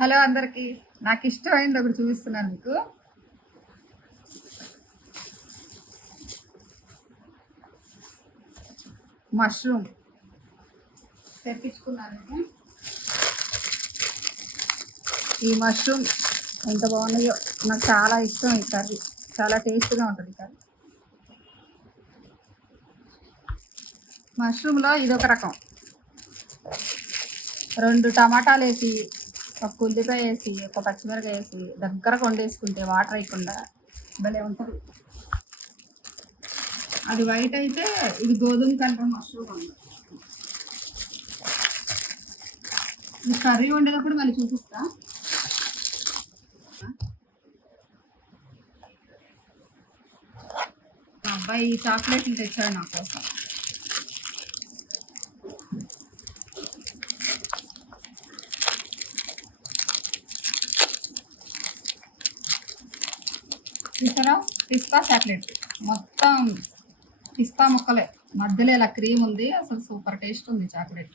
Hello అందరికి. నాకు ఇష్టమైంది ఒకటి చూపిస్తున్నాను మీకు. మష్రూమ్ తెప్పించుకున్నాను నేను. ఈ మష్రూమ్ ఎంత బాగున్నాయో, నాకు చాలా ఇష్టం ఈ కర్రీ. చాలా టేస్ట్గా ఉంటుంది కర్రీ. మష్రూమ్లో ఇదొక రకం. 2 టమాటాలు వేసి, ఒక ఉల్లిపాయ వేసి, ఒక పచ్చిమిరకాయ వేసి దగ్గర వండేసుకుంటే వాటర్ వేయకుండా భలే ఉంటుంది. అది వైట్ అయితే ఇది గోధుమ కలర్ మష్రూమ్ ఉంది. ఇది కర్రీ వండేటప్పుడు మళ్ళీ చూపిస్తా. మా అబ్బాయి చాక్లెట్లు తెచ్చాడు నా కోసం. చూసారా, పిస్తా చాక్లెట్. మొత్తం పిస్తా ముక్కలే, మధ్యలో ఇలా క్రీమ్ ఉంది. అసలు సూపర్ టేస్ట్ ఉంది చాక్లెట్.